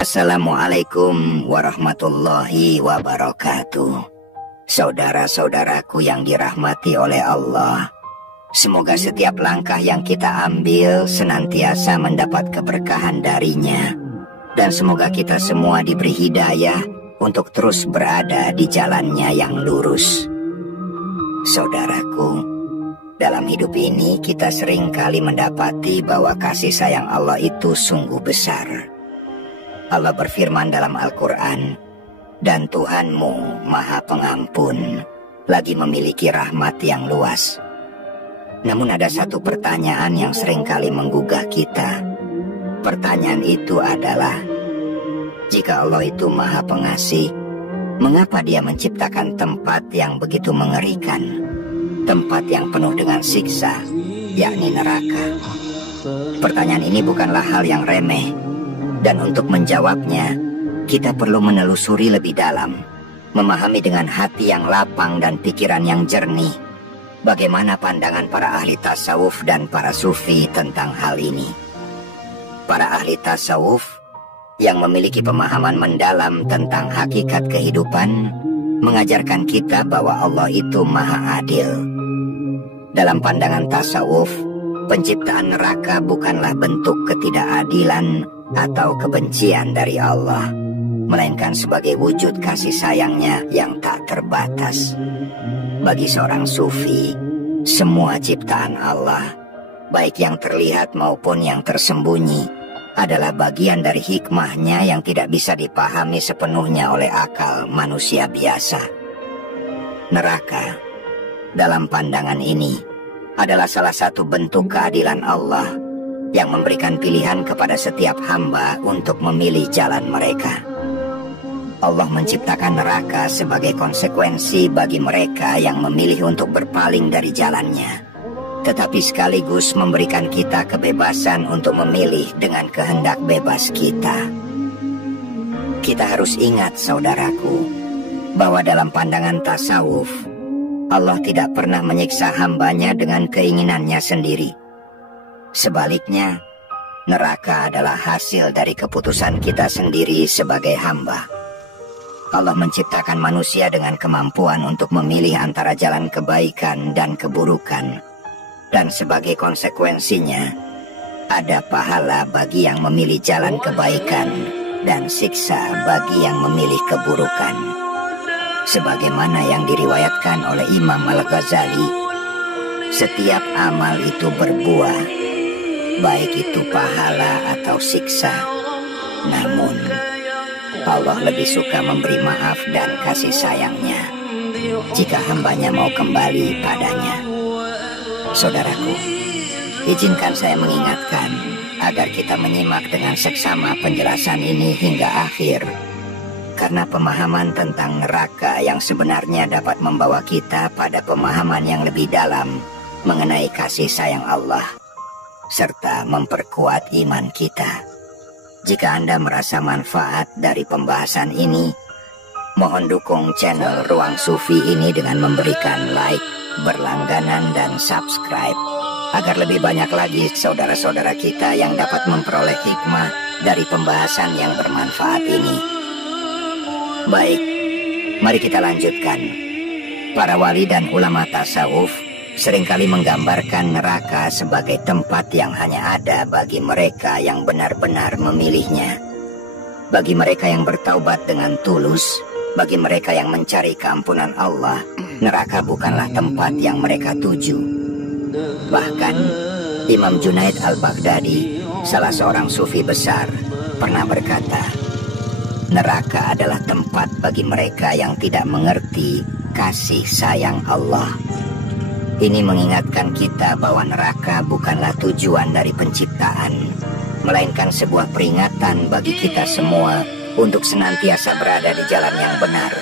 Assalamualaikum warahmatullahi wabarakatuh. Saudara-saudaraku yang dirahmati oleh Allah, semoga setiap langkah yang kita ambil senantiasa mendapat keberkahan darinya, dan semoga kita semua diberi hidayah untuk terus berada di jalannya yang lurus. Saudaraku, dalam hidup ini kita sering kali mendapati bahwa kasih sayang Allah itu sungguh besar. Allah berfirman dalam Al-Quran, "Dan Tuhanmu Maha Pengampun, lagi memiliki rahmat yang luas." Namun ada satu pertanyaan yang seringkali menggugah kita. Pertanyaan itu adalah, jika Allah itu Maha Pengasih, mengapa Dia menciptakan tempat yang begitu mengerikan, tempat yang penuh dengan siksa, yakni neraka? Pertanyaan ini bukanlah hal yang remeh. Dan untuk menjawabnya, kita perlu menelusuri lebih dalam, memahami dengan hati yang lapang dan pikiran yang jernih, bagaimana pandangan para ahli tasawuf dan para sufi tentang hal ini. Para ahli tasawuf yang memiliki pemahaman mendalam tentang hakikat kehidupan, mengajarkan kita bahwa Allah itu Maha Adil. Dalam pandangan tasawuf, penciptaan neraka bukanlah bentuk ketidakadilan atau kebencian dari Allah, melainkan sebagai wujud kasih sayangnya yang tak terbatas. Bagi seorang sufi, semua ciptaan Allah, baik yang terlihat maupun yang tersembunyi, adalah bagian dari hikmahnya yang tidak bisa dipahami sepenuhnya oleh akal manusia biasa. Neraka, dalam pandangan ini, adalah salah satu bentuk keadilan Allah yang memberikan pilihan kepada setiap hamba untuk memilih jalan mereka. Allah menciptakan neraka sebagai konsekuensi bagi mereka yang memilih untuk berpaling dari jalannya, tetapi sekaligus memberikan kita kebebasan untuk memilih dengan kehendak bebas kita. Kita harus ingat, saudaraku, bahwa dalam pandangan tasawuf, Allah tidak pernah menyiksa hambanya dengan keinginannya sendiri. Sebaliknya, neraka adalah hasil dari keputusan kita sendiri sebagai hamba. Allah menciptakan manusia dengan kemampuan untuk memilih antara jalan kebaikan dan keburukan. Dan sebagai konsekuensinya, ada pahala bagi yang memilih jalan kebaikan dan siksa bagi yang memilih keburukan. Sebagaimana yang diriwayatkan oleh Imam Al-Ghazali, setiap amal itu berbuah, baik itu pahala atau siksa. Namun, Allah lebih suka memberi maaf dan kasih sayangnya jika hambanya mau kembali padanya. Saudaraku, izinkan saya mengingatkan agar kita menyimak dengan seksama penjelasan ini hingga akhir, karena pemahaman tentang neraka yang sebenarnya dapat membawa kita pada pemahaman yang lebih dalam mengenai kasih sayang Allah, serta memperkuat iman kita. Jika Anda merasa manfaat dari pembahasan ini, mohon dukung channel Ruang Sufi ini dengan memberikan like, berlangganan, dan subscribe, agar lebih banyak lagi saudara-saudara kita yang dapat memperoleh hikmah dari pembahasan yang bermanfaat ini. Baik, mari kita lanjutkan. Para wali dan ulama tasawuf seringkali menggambarkan neraka sebagai tempat yang hanya ada bagi mereka yang benar-benar memilihnya. Bagi mereka yang bertaubat dengan tulus, bagi mereka yang mencari keampunan Allah, neraka bukanlah tempat yang mereka tuju. Bahkan, Imam Junaid Al-Baghdadi, salah seorang sufi besar, pernah berkata, neraka adalah tempat bagi mereka yang tidak mengerti kasih sayang Allah. Ini mengingatkan kita bahwa neraka bukanlah tujuan dari penciptaan, melainkan sebuah peringatan bagi kita semua untuk senantiasa berada di jalan yang benar,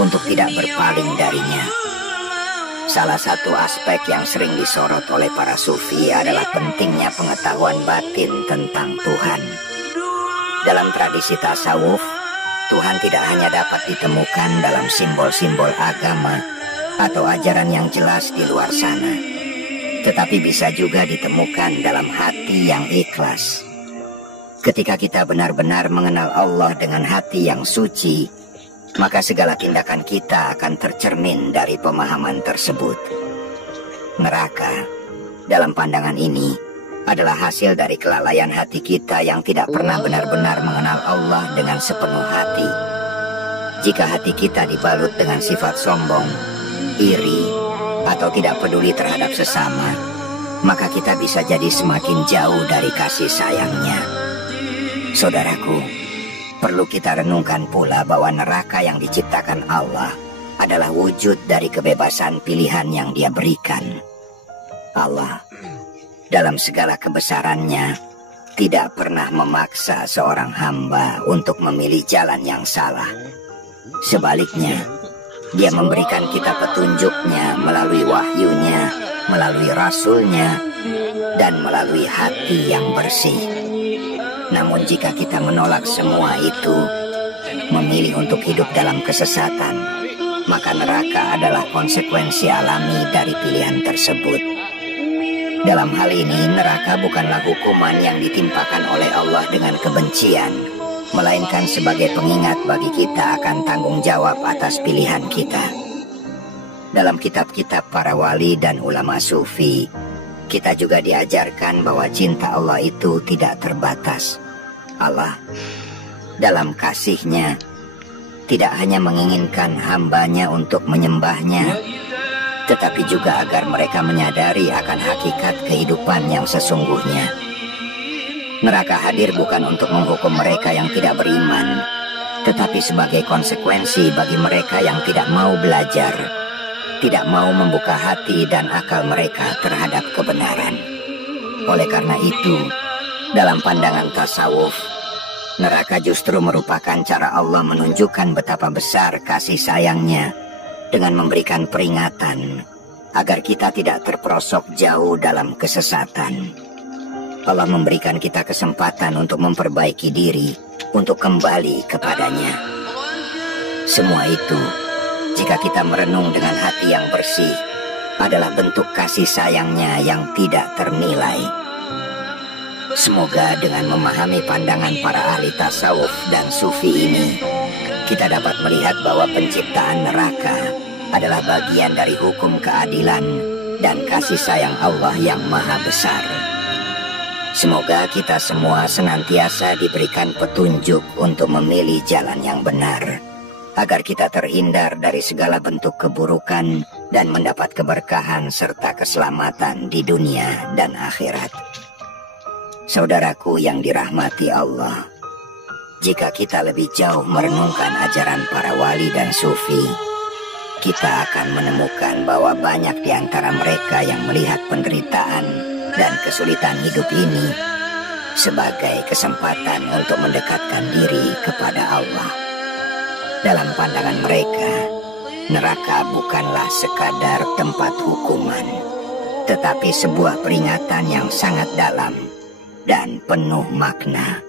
untuk tidak berpaling darinya. Salah satu aspek yang sering disorot oleh para sufi adalah pentingnya pengetahuan batin tentang Tuhan. Dalam tradisi tasawuf, Tuhan tidak hanya dapat ditemukan dalam simbol-simbol agama atau ajaran yang jelas di luar sana, tetapi bisa juga ditemukan dalam hati yang ikhlas. Ketika kita benar-benar mengenal Allah dengan hati yang suci, maka segala tindakan kita akan tercermin dari pemahaman tersebut. Neraka, dalam pandangan ini, adalah hasil dari kelalaian hati kita yang tidak pernah benar-benar mengenal Allah dengan sepenuh hati. Jika hati kita dibalut dengan sifat sombong, iri, atau tidak peduli terhadap sesama, maka kita bisa jadi semakin jauh dari kasih sayangnya. Saudaraku, perlu kita renungkan pula bahwa neraka yang diciptakan Allah adalah wujud dari kebebasan pilihan yang Dia berikan. Allah, dalam segala kebesarannya, tidak pernah memaksa seorang hamba untuk memilih jalan yang salah. Sebaliknya, Dia memberikan kita petunjuknya melalui wahyunya, melalui rasulnya, dan melalui hati yang bersih. Namun jika kita menolak semua itu, memilih untuk hidup dalam kesesatan, maka neraka adalah konsekuensi alami dari pilihan tersebut. Dalam hal ini, neraka bukanlah hukuman yang ditimpakan oleh Allah dengan kebencian, melainkan sebagai pengingat bagi kita akan tanggung jawab atas pilihan kita. Dalam kitab-kitab para wali dan ulama sufi, kita juga diajarkan bahwa cinta Allah itu tidak terbatas. Allah, dalam kasih-Nya, tidak hanya menginginkan hamba-Nya untuk menyembah-Nya, tetapi juga agar mereka menyadari akan hakikat kehidupan yang sesungguhnya. Neraka hadir bukan untuk menghukum mereka yang tidak beriman, tetapi sebagai konsekuensi bagi mereka yang tidak mau belajar, tidak mau membuka hati dan akal mereka terhadap kebenaran. Oleh karena itu, dalam pandangan tasawuf, neraka justru merupakan cara Allah menunjukkan betapa besar kasih sayangnya dengan memberikan peringatan agar kita tidak terperosok jauh dalam kesesatan. Allah memberikan kita kesempatan untuk memperbaiki diri, untuk kembali kepadanya. Semua itu, jika kita merenung dengan hati yang bersih, adalah bentuk kasih sayangnya yang tidak ternilai. Semoga dengan memahami pandangan para ahli tasawuf dan sufi ini, kita dapat melihat bahwa penciptaan neraka adalah bagian dari hukum keadilan dan kasih sayang Allah yang maha besar. Semoga kita semua senantiasa diberikan petunjuk untuk memilih jalan yang benar, agar kita terhindar dari segala bentuk keburukan dan mendapat keberkahan serta keselamatan di dunia dan akhirat. Saudaraku yang dirahmati Allah, jika kita lebih jauh merenungkan ajaran para wali dan sufi, kita akan menemukan bahwa banyak di antara mereka yang melihat penderitaan dan kesulitan hidup ini sebagai kesempatan untuk mendekatkan diri kepada Allah. Dalam pandangan mereka, neraka bukanlah sekadar tempat hukuman, tetapi sebuah peringatan yang sangat dalam dan penuh makna.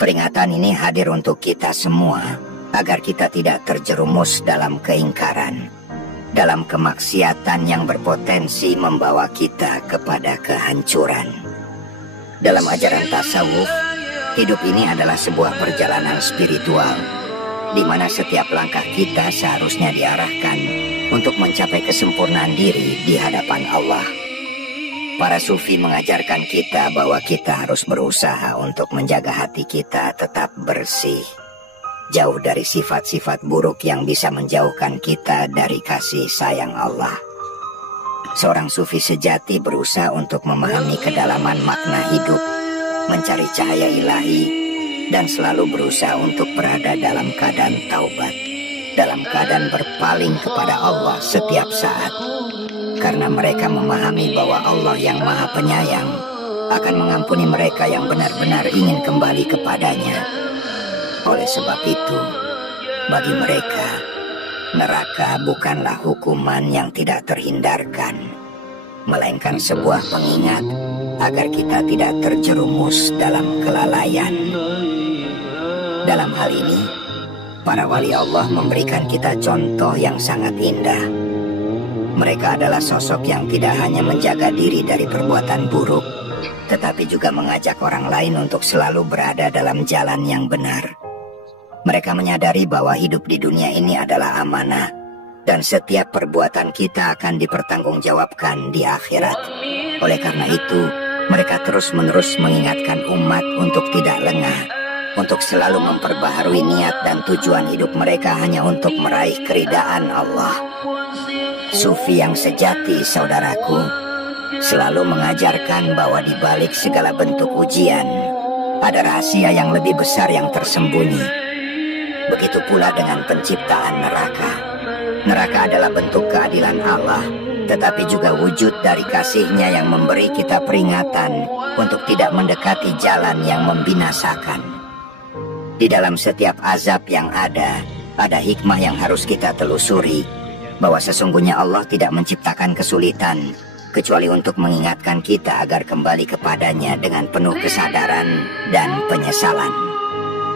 Peringatan ini hadir untuk kita semua, agar kita tidak terjerumus dalam keingkaran, dalam kemaksiatan yang berpotensi membawa kita kepada kehancuran. Dalam ajaran tasawuf, hidup ini adalah sebuah perjalanan spiritual, di mana setiap langkah kita seharusnya diarahkan untuk mencapai kesempurnaan diri di hadapan Allah. Para sufi mengajarkan kita bahwa kita harus berusaha untuk menjaga hati kita tetap bersih, jauh dari sifat-sifat buruk yang bisa menjauhkan kita dari kasih sayang Allah. Seorang sufi sejati berusaha untuk memahami kedalaman makna hidup, mencari cahaya ilahi, dan selalu berusaha untuk berada dalam keadaan taubat, dalam keadaan berpaling kepada Allah setiap saat. Karena mereka memahami bahwa Allah yang Maha Penyayang akan mengampuni mereka yang benar-benar ingin kembali kepadanya. Oleh sebab itu, bagi mereka, neraka bukanlah hukuman yang tidak terhindarkan, melainkan sebuah pengingat agar kita tidak terjerumus dalam kelalaian. Dalam hal ini, para wali Allah memberikan kita contoh yang sangat indah. Mereka adalah sosok yang tidak hanya menjaga diri dari perbuatan buruk, tetapi juga mengajak orang lain untuk selalu berada dalam jalan yang benar. Mereka menyadari bahwa hidup di dunia ini adalah amanah, dan setiap perbuatan kita akan dipertanggungjawabkan di akhirat. Oleh karena itu, mereka terus-menerus mengingatkan umat untuk tidak lengah, untuk selalu memperbaharui niat dan tujuan hidup mereka hanya untuk meraih keridaan Allah. Sufi yang sejati, saudaraku, selalu mengajarkan bahwa di balik segala bentuk ujian, ada rahasia yang lebih besar yang tersembunyi. Begitu pula dengan penciptaan neraka. Neraka adalah bentuk keadilan Allah, tetapi juga wujud dari kasih-Nya yang memberi kita peringatan untuk tidak mendekati jalan yang membinasakan. Di dalam setiap azab yang ada hikmah yang harus kita telusuri, bahwa sesungguhnya Allah tidak menciptakan kesulitan, kecuali untuk mengingatkan kita agar kembali kepadanya dengan penuh kesadaran dan penyesalan.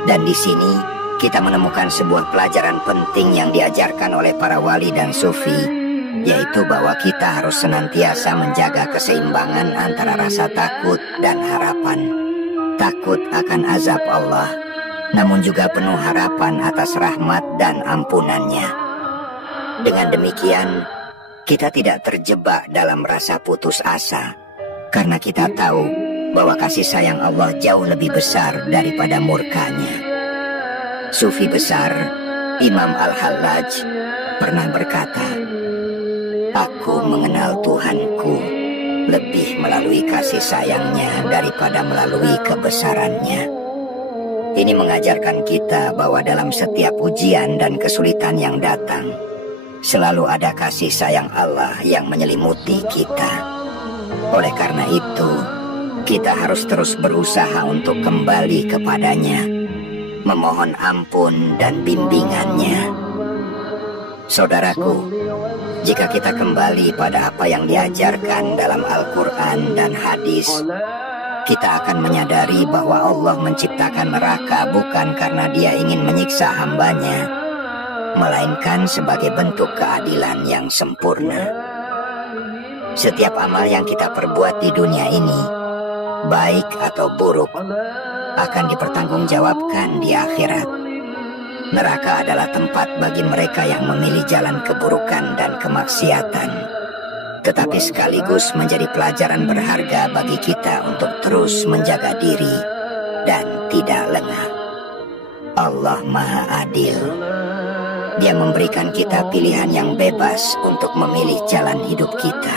Dan di sini, kita menemukan sebuah pelajaran penting yang diajarkan oleh para wali dan sufi, yaitu bahwa kita harus senantiasa menjaga keseimbangan antara rasa takut dan harapan. Takut akan azab Allah, namun juga penuh harapan atas rahmat dan ampunan-Nya. Dengan demikian, kita tidak terjebak dalam rasa putus asa, karena kita tahu bahwa kasih sayang Allah jauh lebih besar daripada murka-Nya. Sufi besar, Imam Al-Hallaj, pernah berkata, "Aku mengenal Tuhanku lebih melalui kasih sayang-Nya daripada melalui kebesaran-Nya." Ini mengajarkan kita bahwa dalam setiap ujian dan kesulitan yang datang, selalu ada kasih sayang Allah yang menyelimuti kita. Oleh karena itu, kita harus terus berusaha untuk kembali kepadanya, memohon ampun dan bimbingannya. Saudaraku, jika kita kembali pada apa yang diajarkan dalam Al-Quran dan hadis, kita akan menyadari bahwa Allah menciptakan neraka bukan karena Dia ingin menyiksa hambanya, melainkan sebagai bentuk keadilan yang sempurna. Setiap amal yang kita perbuat di dunia ini, baik atau buruk, akan dipertanggungjawabkan di akhirat. Neraka adalah tempat bagi mereka yang memilih jalan keburukan dan kemaksiatan, tetapi sekaligus menjadi pelajaran berharga bagi kita untuk terus menjaga diri dan tidak lengah. Allah Maha Adil. Dia memberikan kita pilihan yang bebas untuk memilih jalan hidup kita.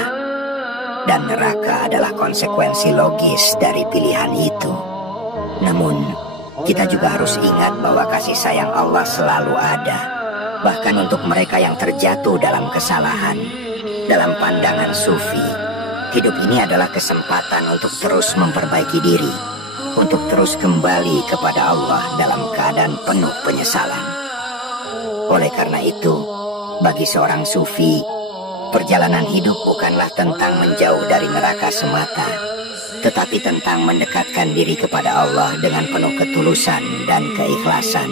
Dan neraka adalah konsekuensi logis dari pilihan itu. Namun, kita juga harus ingat bahwa kasih sayang Allah selalu ada, bahkan untuk mereka yang terjatuh dalam kesalahan. Dalam pandangan sufi, hidup ini adalah kesempatan untuk terus memperbaiki diri, untuk terus kembali kepada Allah dalam keadaan penuh penyesalan. Oleh karena itu, bagi seorang sufi, perjalanan hidup bukanlah tentang menjauh dari neraka semata, tetapi tentang mendekatkan diri kepada Allah dengan penuh ketulusan dan keikhlasan.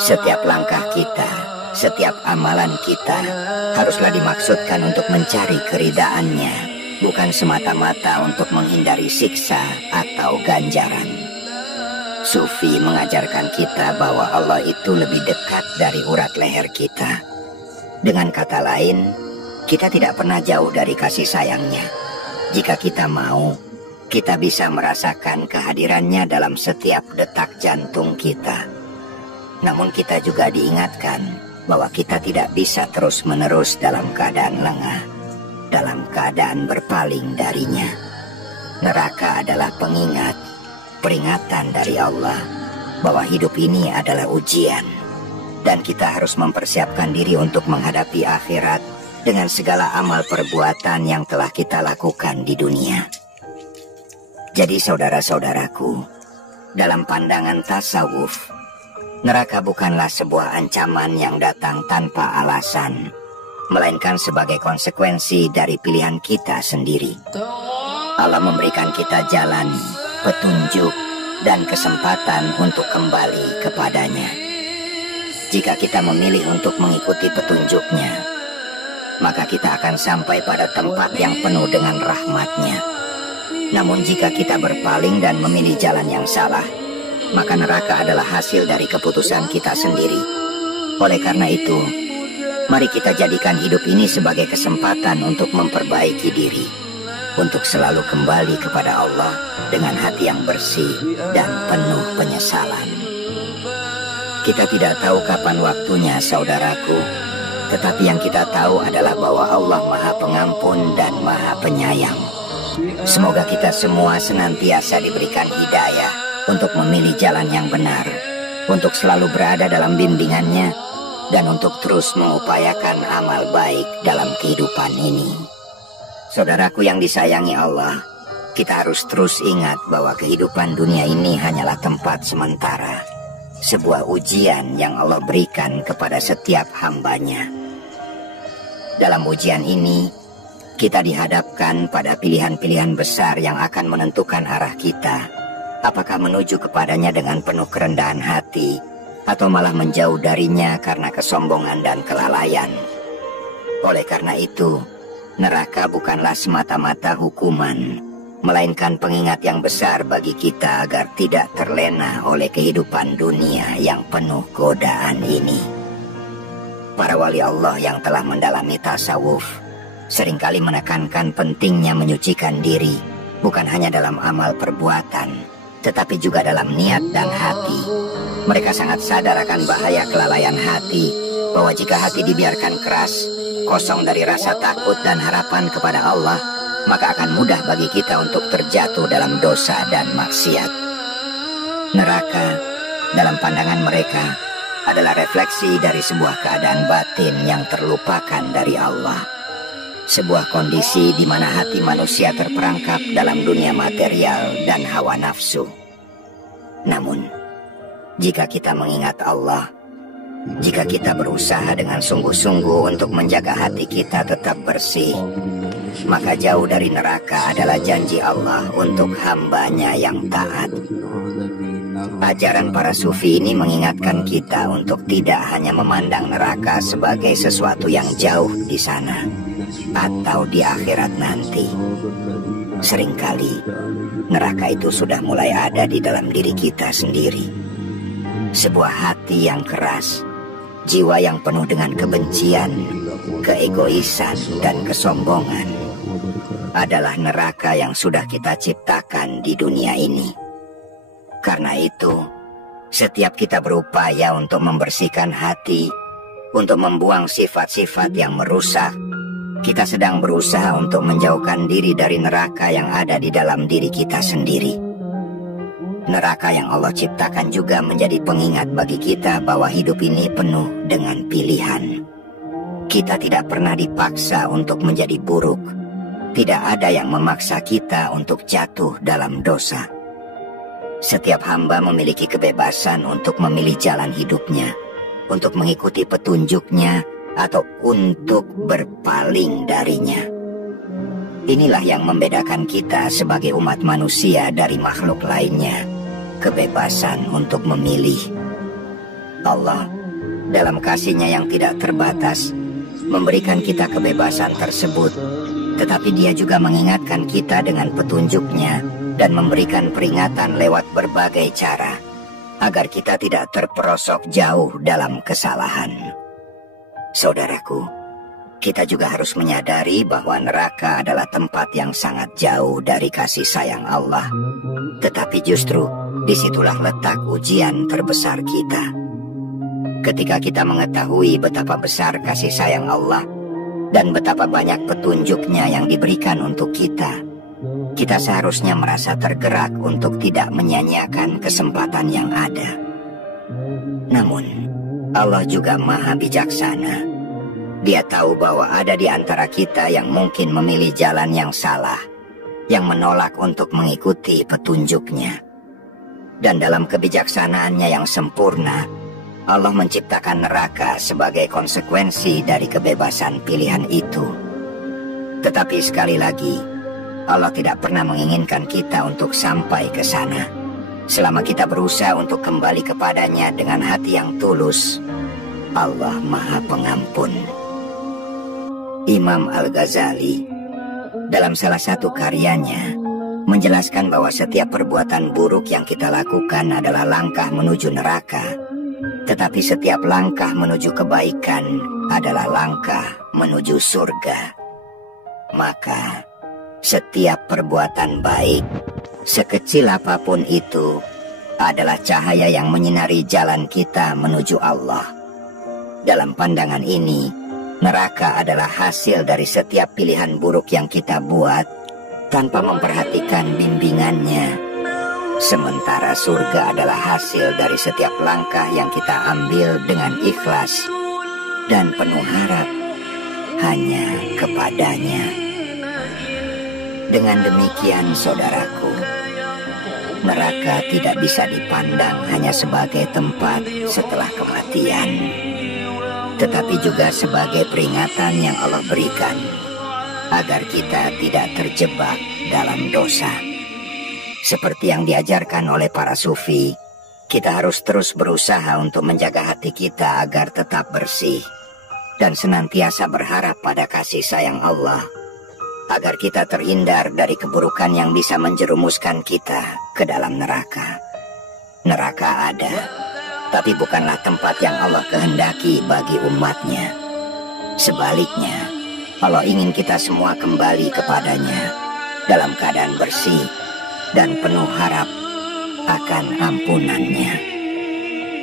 Setiap langkah kita, setiap amalan kita, haruslah dimaksudkan untuk mencari keridaan-Nya, bukan semata-mata untuk menghindari siksa atau ganjaran. Sufi mengajarkan kita bahwa Allah itu lebih dekat dari urat leher kita. Dengan kata lain, kita tidak pernah jauh dari kasih sayang-Nya. Jika kita mau, kita bisa merasakan kehadiran-Nya dalam setiap detak jantung kita. Namun kita juga diingatkan bahwa kita tidak bisa terus-menerus dalam keadaan lengah, dalam keadaan berpaling darinya. Neraka adalah pengingat, peringatan dari Allah bahwa hidup ini adalah ujian, dan kita harus mempersiapkan diri untuk menghadapi akhirat dengan segala amal perbuatan yang telah kita lakukan di dunia. Jadi saudara-saudaraku, dalam pandangan tasawuf, neraka bukanlah sebuah ancaman yang datang tanpa alasan, melainkan sebagai konsekuensi dari pilihan kita sendiri. Allah memberikan kita jalan, petunjuk, dan kesempatan untuk kembali kepadanya. Jika kita memilih untuk mengikuti petunjuk-Nya, maka kita akan sampai pada tempat yang penuh dengan rahmat-Nya. Namun jika kita berpaling dan memilih jalan yang salah, maka neraka adalah hasil dari keputusan kita sendiri. Oleh karena itu, mari kita jadikan hidup ini sebagai kesempatan untuk memperbaiki diri, untuk selalu kembali kepada Allah dengan hati yang bersih dan penuh penyesalan. Kita tidak tahu kapan waktunya, saudaraku, tetapi yang kita tahu adalah bahwa Allah Maha Pengampun dan Maha Penyayang. Semoga kita semua senantiasa diberikan hidayah untuk memilih jalan yang benar, untuk selalu berada dalam bimbingannya, dan untuk terus mengupayakan amal baik dalam kehidupan ini. Saudaraku yang disayangi Allah, kita harus terus ingat bahwa kehidupan dunia ini hanyalah tempat sementara, sebuah ujian yang Allah berikan kepada setiap hambanya. Dalam ujian ini, kita dihadapkan pada pilihan-pilihan besar yang akan menentukan arah kita, apakah menuju kepadanya dengan penuh kerendahan hati, atau malah menjauh darinya karena kesombongan dan kelalaian. Oleh karena itu, neraka bukanlah semata-mata hukuman, melainkan pengingat yang besar bagi kita agar tidak terlena oleh kehidupan dunia yang penuh godaan ini. Para wali Allah yang telah mendalami tasawuf seringkali menekankan pentingnya menyucikan diri, bukan hanya dalam amal perbuatan, tetapi juga dalam niat dan hati. Mereka sangat sadar akan bahaya kelalaian hati, bahwa jika hati dibiarkan keras, kosong dari rasa takut dan harapan kepada Allah, maka akan mudah bagi kita untuk terjatuh dalam dosa dan maksiat. Neraka, dalam pandangan mereka, adalah refleksi dari sebuah keadaan batin yang terlupakan dari Allah. Sebuah kondisi di mana hati manusia terperangkap dalam dunia material dan hawa nafsu. Namun, jika kita mengingat Allah, jika kita berusaha dengan sungguh-sungguh untuk menjaga hati kita tetap bersih, maka jauh dari neraka adalah janji Allah untuk hambanya yang taat. Ajaran para sufi ini mengingatkan kita untuk tidak hanya memandang neraka sebagai sesuatu yang jauh di sana atau di akhirat nanti. Seringkali neraka itu sudah mulai ada di dalam diri kita sendiri. Sebuah hati yang keras, jiwa yang penuh dengan kebencian, keegoisan, dan kesombongan adalah neraka yang sudah kita ciptakan di dunia ini. Karena itu, setiap kita berupaya untuk membersihkan hati, untuk membuang sifat-sifat yang merusak, kita sedang berusaha untuk menjauhkan diri dari neraka yang ada di dalam diri kita sendiri. Neraka yang Allah ciptakan juga menjadi pengingat bagi kita bahwa hidup ini penuh dengan pilihan. Kita tidak pernah dipaksa untuk menjadi buruk. Tidak ada yang memaksa kita untuk jatuh dalam dosa. Setiap hamba memiliki kebebasan untuk memilih jalan hidupnya, untuk mengikuti petunjuknya, atau untuk berpaling darinya. Inilah yang membedakan kita sebagai umat manusia dari makhluk lainnya, kebebasan untuk memilih. Allah, dalam kasih-Nya yang tidak terbatas, memberikan kita kebebasan tersebut, tetapi Dia juga mengingatkan kita dengan petunjuk-Nya, dan memberikan peringatan lewat berbagai cara, agar kita tidak terperosok jauh dalam kesalahan. Saudaraku, kita juga harus menyadari bahwa neraka adalah tempat yang sangat jauh dari kasih sayang Allah. Tetapi justru disitulah letak ujian terbesar kita. Ketika kita mengetahui betapa besar kasih sayang Allah dan betapa banyak petunjuk-Nya yang diberikan untuk kita, kita seharusnya merasa tergerak untuk tidak menyanyiakan kesempatan yang ada. Namun, Allah juga Maha Bijaksana. Dia tahu bahwa ada di antara kita yang mungkin memilih jalan yang salah, yang menolak untuk mengikuti petunjuk-Nya. Dan dalam kebijaksanaannya yang sempurna, Allah menciptakan neraka sebagai konsekuensi dari kebebasan pilihan itu. Tetapi sekali lagi, Allah tidak pernah menginginkan kita untuk sampai ke sana. Selama kita berusaha untuk kembali kepadanya dengan hati yang tulus, Allah Maha Pengampun. Imam Al-Ghazali dalam salah satu karyanya menjelaskan bahwa setiap perbuatan buruk yang kita lakukan adalah langkah menuju neraka, tetapi setiap langkah menuju kebaikan adalah langkah menuju surga. Maka, setiap perbuatan baik, sekecil apapun itu, adalah cahaya yang menyinari jalan kita menuju Allah. Dalam pandangan ini, neraka adalah hasil dari setiap pilihan buruk yang kita buat tanpa memperhatikan bimbingannya. Sementara surga adalah hasil dari setiap langkah yang kita ambil dengan ikhlas dan penuh harap hanya kepadanya. Dengan demikian, saudaraku, neraka tidak bisa dipandang hanya sebagai tempat setelah kematian, tetapi juga sebagai peringatan yang Allah berikan agar kita tidak terjebak dalam dosa. Seperti yang diajarkan oleh para sufi, kita harus terus berusaha untuk menjaga hati kita agar tetap bersih dan senantiasa berharap pada kasih sayang Allah, agar kita terhindar dari keburukan yang bisa menjerumuskan kita ke dalam neraka. Neraka ada, tapi bukanlah tempat yang Allah kehendaki bagi umatnya. Sebaliknya, Allah ingin kita semua kembali kepadanya dalam keadaan bersih dan penuh harap akan ampunannya.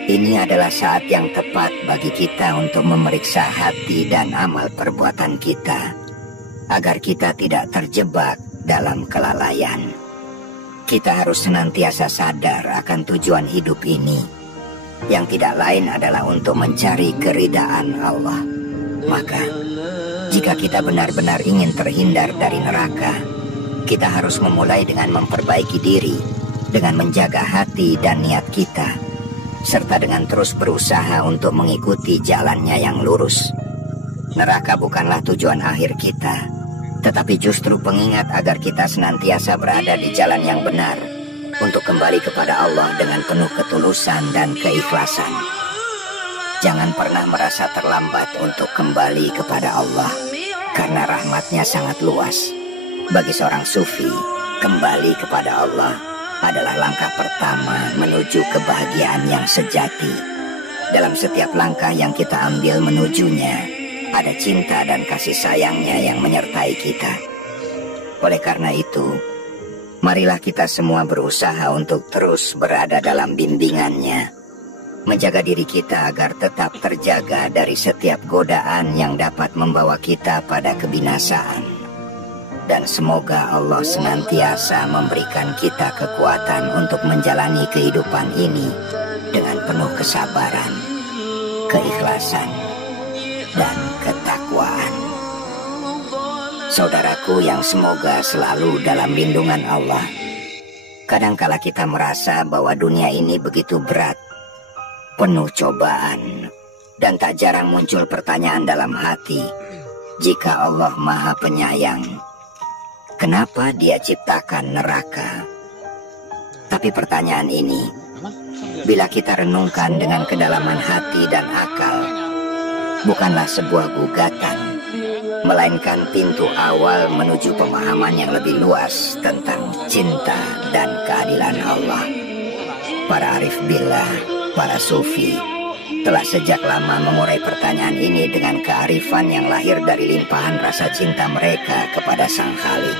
Ini adalah saat yang tepat bagi kita untuk memeriksa hati dan amal perbuatan kita, agar kita tidak terjebak dalam kelalaian. Kita harus senantiasa sadar akan tujuan hidup ini, yang tidak lain adalah untuk mencari keridaan Allah. Maka, jika kita benar-benar ingin terhindar dari neraka, kita harus memulai dengan memperbaiki diri, dengan menjaga hati dan niat kita, serta dengan terus berusaha untuk mengikuti jalannya yang lurus. Neraka bukanlah tujuan akhir kita, tetapi justru pengingat agar kita senantiasa berada di jalan yang benar untuk kembali kepada Allah dengan penuh ketulusan dan keikhlasan. Jangan pernah merasa terlambat untuk kembali kepada Allah, karena rahmatnya sangat luas. Bagi seorang sufi, kembali kepada Allah adalah langkah pertama menuju kebahagiaan yang sejati. Dalam setiap langkah yang kita ambil menujunya, ada cinta dan kasih sayangnya yang menyertai kita. Oleh karena itu, marilah kita semua berusaha untuk terus berada dalam bimbingannya, menjaga diri kita agar tetap terjaga dari setiap godaan yang dapat membawa kita pada kebinasaan. Dan semoga Allah senantiasa memberikan kita kekuatan untuk menjalani kehidupan ini dengan penuh kesabaran, keikhlasan, dan ketakwaan. Saudaraku yang semoga selalu dalam lindungan Allah, kadangkala kita merasa bahwa dunia ini begitu berat, penuh cobaan, dan tak jarang muncul pertanyaan dalam hati, jika Allah Maha Penyayang, kenapa Dia ciptakan neraka? Tapi pertanyaan ini, bila kita renungkan dengan kedalaman hati dan akal, bukanlah sebuah gugatan, melainkan pintu awal menuju pemahaman yang lebih luas tentang cinta dan keadilan Allah. Para arif billah, para sufi, telah sejak lama mengurai pertanyaan ini dengan kearifan yang lahir dari limpahan rasa cinta mereka kepada Sang Khalik.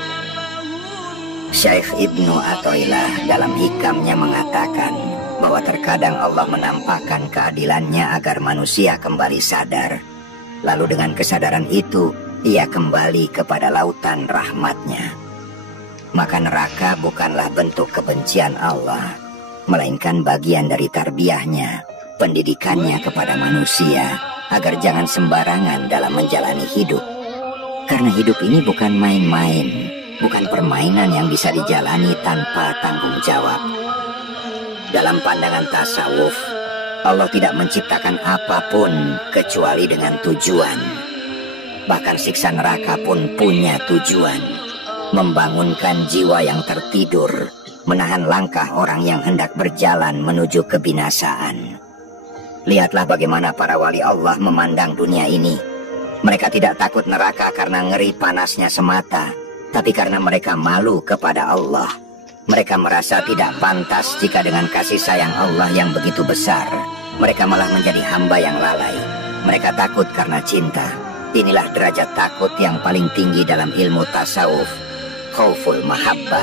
Syekh Ibnu Athaillah dalam hikamnya mengatakan bahwa terkadang Allah menampakkan keadilannya agar manusia kembali sadar. Lalu dengan kesadaran itu, ia kembali kepada lautan rahmatnya. Maka neraka bukanlah bentuk kebencian Allah, melainkan bagian dari tarbiyahnya, pendidikannya kepada manusia, agar jangan sembarangan dalam menjalani hidup. Karena hidup ini bukan main-main, bukan permainan yang bisa dijalani tanpa tanggung jawab. Dalam pandangan tasawuf, Allah tidak menciptakan apapun kecuali dengan tujuan. Bahkan siksa neraka pun punya tujuan, membangunkan jiwa yang tertidur, menahan langkah orang yang hendak berjalan menuju kebinasaan. Lihatlah bagaimana para wali Allah memandang dunia ini. Mereka tidak takut neraka karena ngeri panasnya semata, Tapi karena mereka malu kepada Allah, mereka merasa tidak pantas jika dengan kasih sayang Allah yang begitu besar, mereka malah menjadi hamba yang lalai. Mereka takut karena cinta. Inilah derajat takut yang paling tinggi dalam ilmu tasawuf. Khauful mahabbah,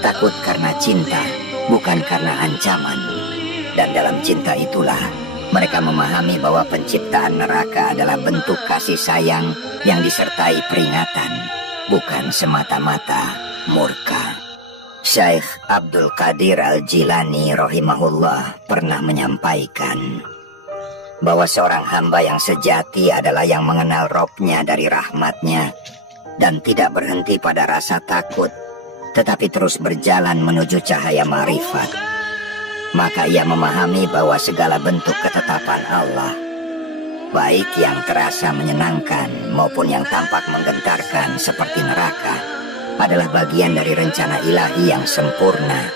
takut karena cinta, bukan karena ancaman. Dan dalam cinta itulah mereka memahami bahwa penciptaan neraka adalah bentuk kasih sayang yang disertai peringatan, bukan semata-mata murka. Syekh Abdul Qadir Al-Jilani rahimahullah pernah menyampaikan bahwa seorang hamba yang sejati adalah yang mengenal Robnya dari rahmatnya dan tidak berhenti pada rasa takut, tetapi terus berjalan menuju cahaya ma'rifat. Maka ia memahami bahwa segala bentuk ketetapan Allah, baik yang terasa menyenangkan maupun yang tampak menggentarkan seperti neraka, adalah bagian dari rencana ilahi yang sempurna,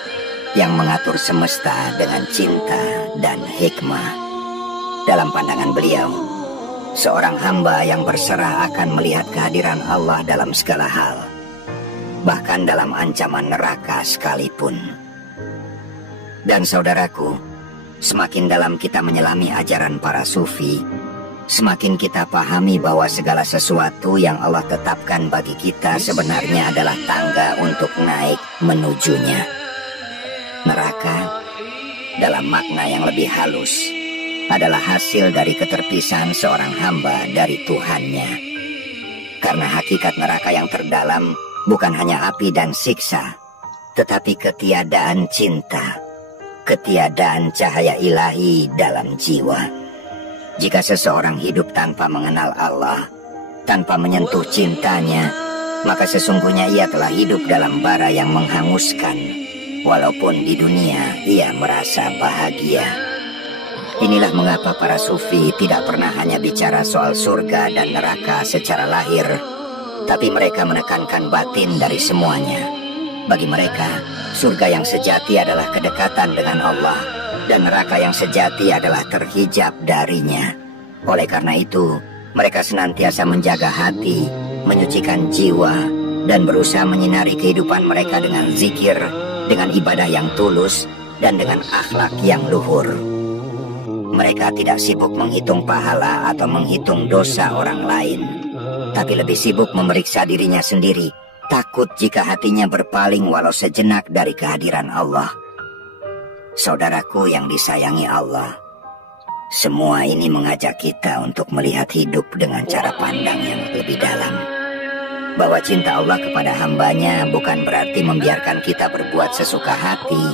yang mengatur semesta dengan cinta dan hikmah. Dalam pandangan beliau, seorang hamba yang berserah akan melihat kehadiran Allah dalam segala hal, bahkan dalam ancaman neraka sekalipun. Dan saudaraku, semakin dalam kita menyelami ajaran para sufi, semakin kita pahami bahwa segala sesuatu yang Allah tetapkan bagi kita sebenarnya adalah tangga untuk naik menujunya. Neraka, dalam makna yang lebih halus, adalah hasil dari keterpisahan seorang hamba dari Tuhannya. Karena hakikat neraka yang terdalam bukan hanya api dan siksa, tetapi ketiadaan cinta, ketiadaan cahaya ilahi dalam jiwa. Jika seseorang hidup tanpa mengenal Allah, tanpa menyentuh cintanya, maka sesungguhnya ia telah hidup dalam bara yang menghanguskan, walaupun di dunia ia merasa bahagia. Inilah mengapa para sufi tidak pernah hanya bicara soal surga dan neraka secara lahir, tapi mereka menekankan batin dari semuanya. Bagi mereka, surga yang sejati adalah kedekatan dengan Allah, dan neraka yang sejati adalah terhijab darinya. Oleh karena itu, mereka senantiasa menjaga hati, menyucikan jiwa, dan berusaha menyinari kehidupan mereka dengan zikir, dengan ibadah yang tulus, dan dengan akhlak yang luhur. Mereka tidak sibuk menghitung pahala atau menghitung dosa orang lain, tapi lebih sibuk memeriksa dirinya sendiri, takut jika hatinya berpaling walau sejenak dari kehadiran Allah. Saudaraku yang disayangi Allah, semua ini mengajak kita untuk melihat hidup dengan cara pandang yang lebih dalam. Bahwa cinta Allah kepada hambanya bukan berarti membiarkan kita berbuat sesuka hati,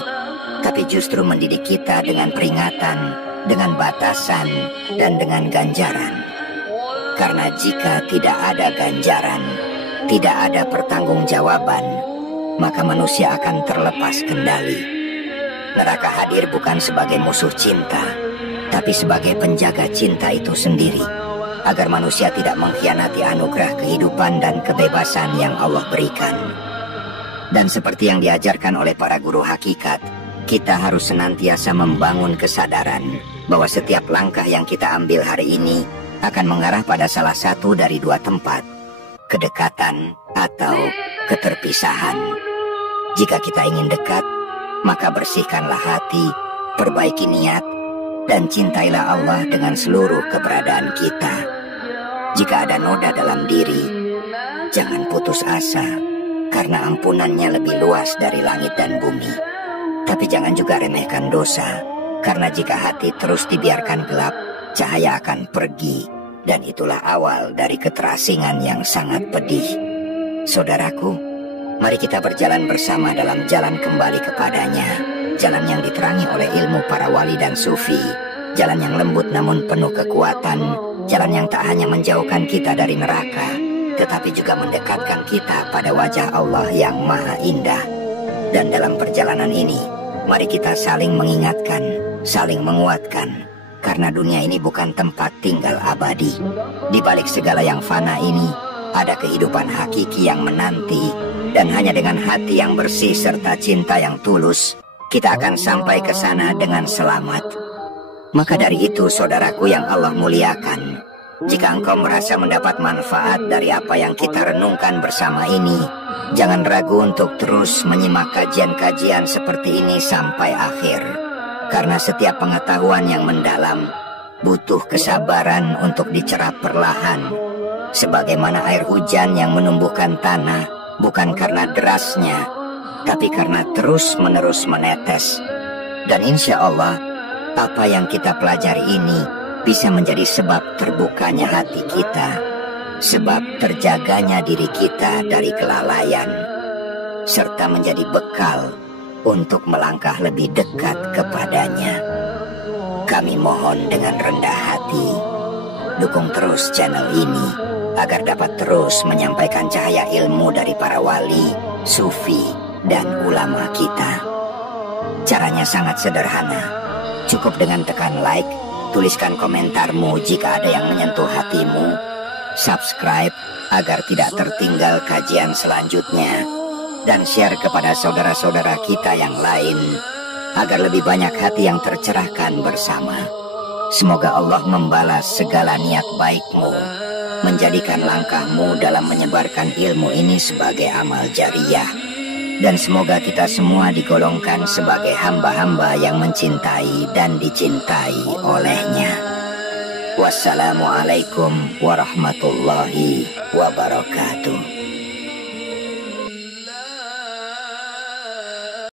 tapi justru mendidik kita dengan peringatan, dengan batasan, dan dengan ganjaran. Karena jika tidak ada ganjaran, tidak ada pertanggungjawaban, maka manusia akan terlepas kendali. Neraka hadir bukan sebagai musuh cinta, tapi sebagai penjaga cinta itu sendiri, agar manusia tidak mengkhianati anugerah kehidupan dan kebebasan yang Allah berikan. Dan seperti yang diajarkan oleh para guru hakikat, kita harus senantiasa membangun kesadaran bahwa setiap langkah yang kita ambil hari ini akan mengarah pada salah satu dari dua tempat, kedekatan atau keterpisahan. Jika kita ingin dekat, maka bersihkanlah hati, perbaiki niat, dan cintailah Allah dengan seluruh keberadaan kita. Jika ada noda dalam diri, jangan putus asa, karena ampunannya lebih luas dari langit dan bumi. Tapi jangan juga remehkan dosa, karena jika hati terus dibiarkan gelap, cahaya akan pergi, dan itulah awal dari keterasingan yang sangat pedih. Saudaraku, mari kita berjalan bersama dalam jalan kembali kepadanya, jalan yang diterangi oleh ilmu para wali dan sufi, jalan yang lembut namun penuh kekuatan, jalan yang tak hanya menjauhkan kita dari neraka, tetapi juga mendekatkan kita pada wajah Allah yang maha indah. Dan dalam perjalanan ini, mari kita saling mengingatkan, saling menguatkan, karena dunia ini bukan tempat tinggal abadi. Di balik segala yang fana ini, ada kehidupan hakiki yang menanti, dan hanya dengan hati yang bersih serta cinta yang tulus, kita akan sampai ke sana dengan selamat. Maka dari itu, saudaraku yang Allah muliakan, jika engkau merasa mendapat manfaat dari apa yang kita renungkan bersama ini, Jangan ragu untuk terus menyimak kajian-kajian seperti ini sampai akhir, karena setiap pengetahuan yang mendalam butuh kesabaran untuk dicerap perlahan, sebagaimana air hujan yang menumbuhkan tanah, bukan karena derasnya, tapi karena terus-menerus menetes. Dan insya Allah, apa yang kita pelajari ini bisa menjadi sebab terbukanya hati kita, sebab terjaganya diri kita dari kelalaian, serta menjadi bekal untuk melangkah lebih dekat kepadanya. Kami mohon dengan rendah hati, dukung terus channel ini agar dapat terus menyampaikan cahaya ilmu dari para wali, sufi, dan ulama kita. Caranya sangat sederhana. Cukup dengan tekan like, tuliskan komentarmu jika ada yang menyentuh hatimu, subscribe agar tidak tertinggal kajian selanjutnya, dan share kepada saudara-saudara kita yang lain agar lebih banyak hati yang tercerahkan bersama. Semoga Allah membalas segala niat baikmu, menjadikan langkahmu dalam menyebarkan ilmu ini sebagai amal jariyah, dan semoga kita semua digolongkan sebagai hamba-hamba yang mencintai dan dicintai olehnya. Wassalamualaikum warahmatullahi wabarakatuh.